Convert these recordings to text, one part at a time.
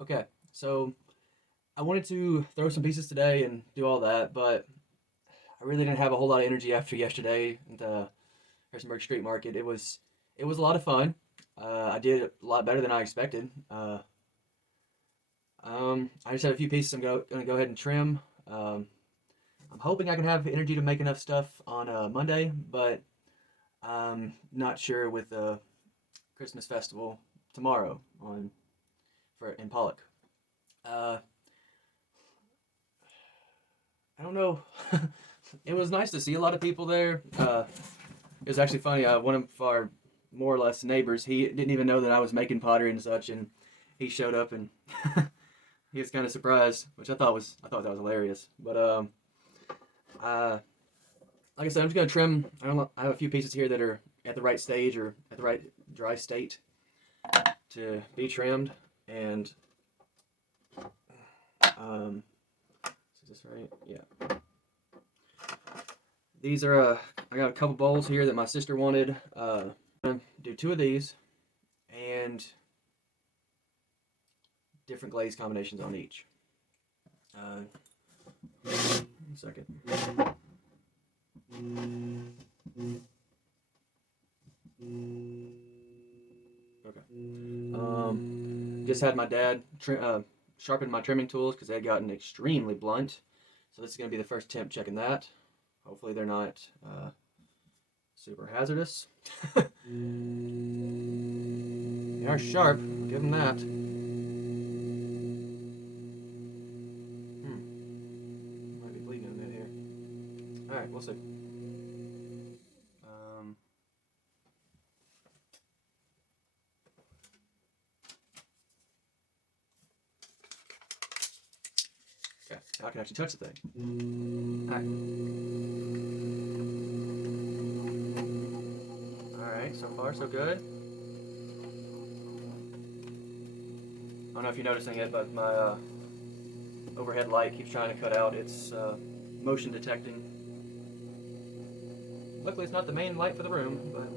Okay, so I wanted to throw some pieces today and do all that, but I really didn't have a whole lot of energy after yesterday at the Harrisonburg Street Market. It was a lot of fun. I did a lot better than I expected. I just have a few pieces gonna go ahead and trim. I'm hoping I can have energy to make enough stuff on Monday, but I'm not sure with the Christmas festival tomorrow on for in Pollock. Uh, I don't know. It was nice to see a lot of people there. It was actually funny. One of our more or less neighbors, he didn't even know that I was making pottery and such, and he showed up and he was kind of surprised, which I thought that was hilarious. But uh, like I said, I'm just gonna trim. I have a few pieces here that are at the right stage or at the right dry state to be trimmed, and um, is this right? Yeah. These are I got a couple bowls here that my sister wanted. I'm gonna do two of these and different glaze combinations on each. Uh, 1 second. Okay. Just had my dad sharpen my trimming tools because they had gotten extremely blunt. So this is gonna be the first attempt checking that. Hopefully they're not super hazardous. They are sharp. I'll give them that. Might be bleeding a bit here. All right, we'll see. Um, okay, now I can actually touch the thing. All right, so far so good. I don't know if you're noticing it, but my overhead light keeps trying to cut out. It's motion detecting. Luckily, it's not the main light for the room, but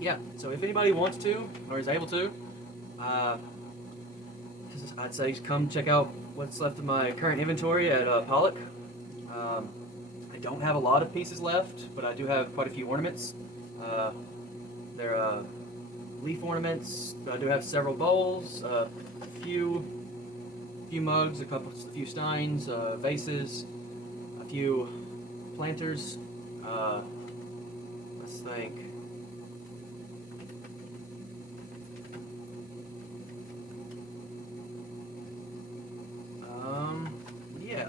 yeah. So if anybody wants to or is able to, uh, I'd say come check out what's left of my current inventory at Pollock. Um, I don't have a lot of pieces left, but I do have quite a few ornaments. Uh, they're leaf ornaments. I do have several bowls, a few mugs, a few steins, vases, a few planters. Uh, let's think. Yeah.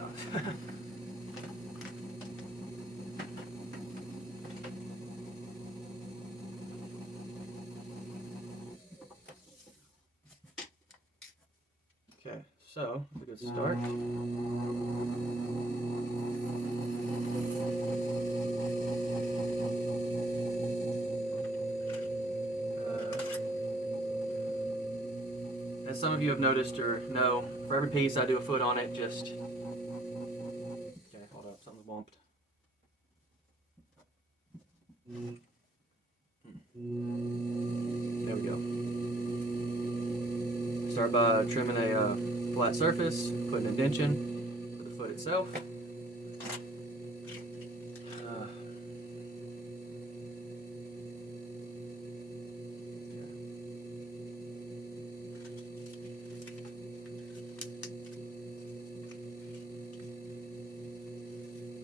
Okay, so a good start. As some of you have noticed or know, for every piece I do a foot on it. Just okay. Hold up, something's bumped. There we go. Start by trimming a flat surface, putting an indentation for the foot itself.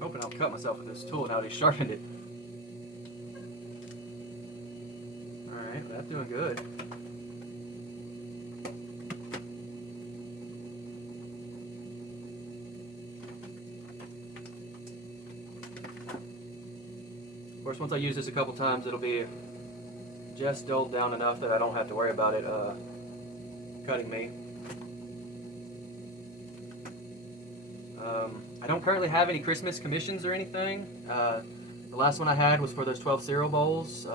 Hoping I'll cut myself with this tool now that he's sharpened it. Alright, that's doing good. Of course, once I use this a couple times, it'll be just dulled down enough that I don't have to worry about it cutting me. I don't currently have any Christmas commissions or anything. The last one I had was for those 12 cereal bowls.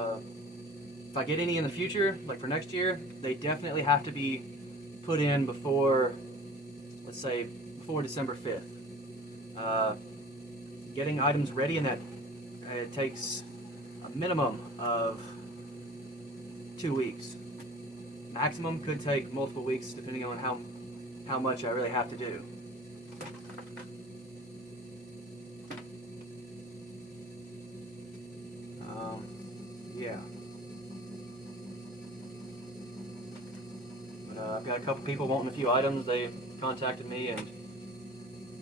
If I get any in the future, like for next year, they definitely have to be put in before, let's say, before December 5th. getting items ready, and that it takes a minimum of 2 weeks. Maximum could take multiple weeks depending on how much I really have to do. Yeah. But I've got a couple people wanting a few items. They contacted me and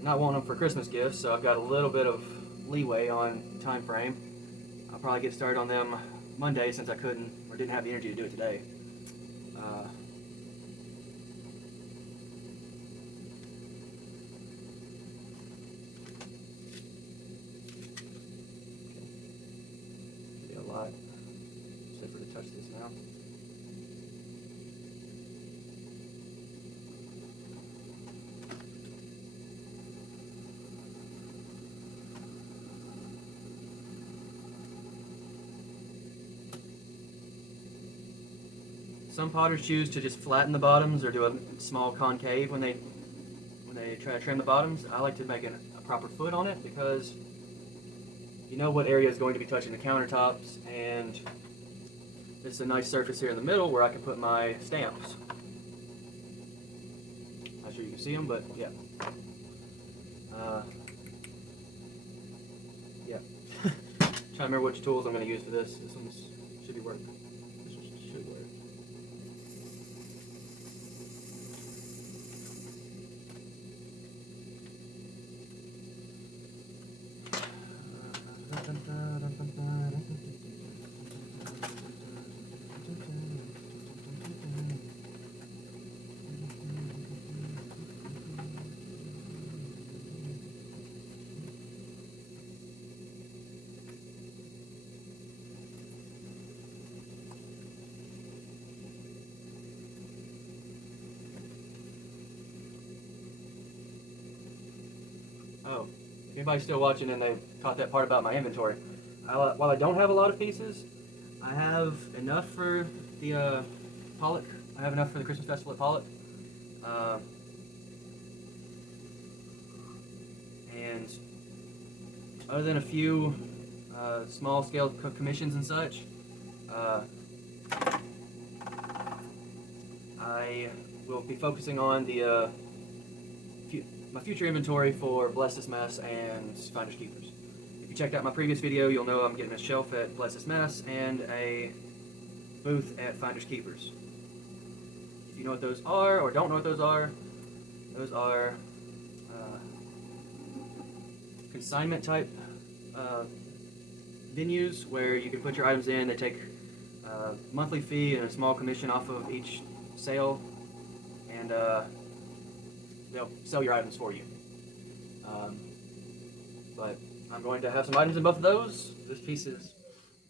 not wanting them for Christmas gifts, so I've got a little bit of leeway on time frame. I'll probably get started on them Monday since I couldn't or didn't have the energy to do it today. Be a lot. Safer to touch this now. Some potters choose to just flatten the bottoms or do a small concave when they try to trim the bottoms. I like to make a proper foot on it because you know what area is going to be touching the countertops, and this is a nice surface here in the middle where I can put my stamps. Not sure you can see them, but yeah. Yeah. Trying to remember which tools I'm going to use for this. This one should be working. This one should work. Oh, if anybody's still watching and they caught that part about my inventory, while I don't have a lot of pieces, I have enough for the Pollock. I have enough for the Christmas festival at Pollock. And other than a few small scale commissions and such, I will be focusing on the my future inventory for Bless This Mess and Finders Keepers. If you checked out my previous video, you'll know I'm getting a shelf at Bless This Mess and a booth at Finders Keepers. If you know what those are or don't know what those are consignment type venues where you can put your items in. They take a monthly fee and a small commission off of each sale, and they'll sell your items for you. But I'm going to have some items in both of those. This piece is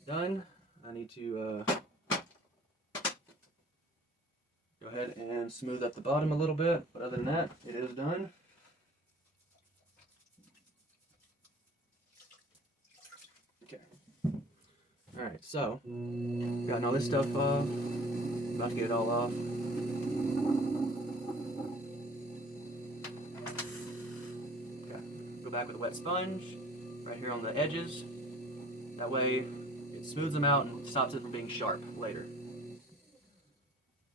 done. I need to go ahead and smooth up the bottom a little bit, but other than that, it is done. Okay. Alright, so, gotten all this stuff off. About to get it all off. Back with a wet sponge right here on the edges. That way it smooths them out and stops it from being sharp later.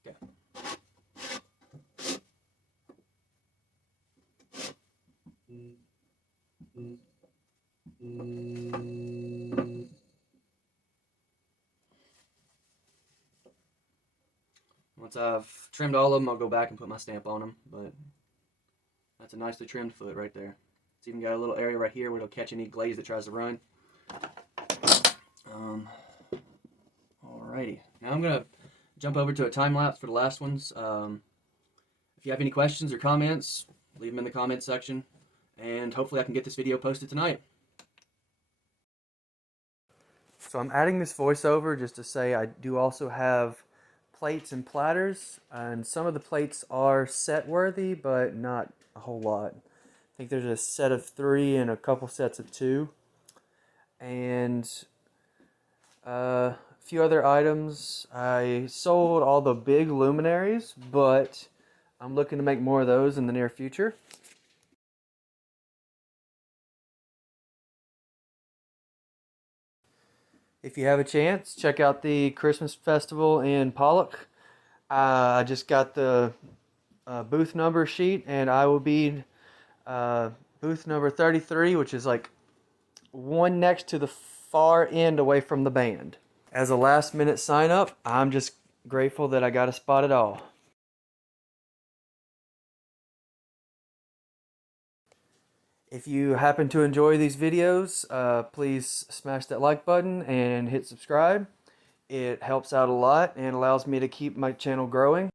Okay. Once I've trimmed all of them, I'll go back and put my stamp on them, but that's a nicely trimmed foot right there. It's even got a little area right here where it'll catch any glaze that tries to run. Alrighty, now I'm gonna jump over to a time lapse for the last ones. If you have any questions or comments, leave them in the comments section, and hopefully I can get this video posted tonight. So I'm adding this voiceover just to say I do also have plates and platters, and some of the plates are set worthy, but not a whole lot. I think there's a set of 3 and a couple sets of 2, and a few other items. I sold all the big luminaries, but I'm looking to make more of those in the near future. If you have a chance, check out the Christmas festival in Pollock. I just got the booth number sheet, and I will be booth number 33, which is like one next to the far end away from the band. As a last minute sign up, I'm just grateful that I got a spot at all. If you happen to enjoy these videos, please smash that like button and hit subscribe. It helps out a lot and allows me to keep my channel growing.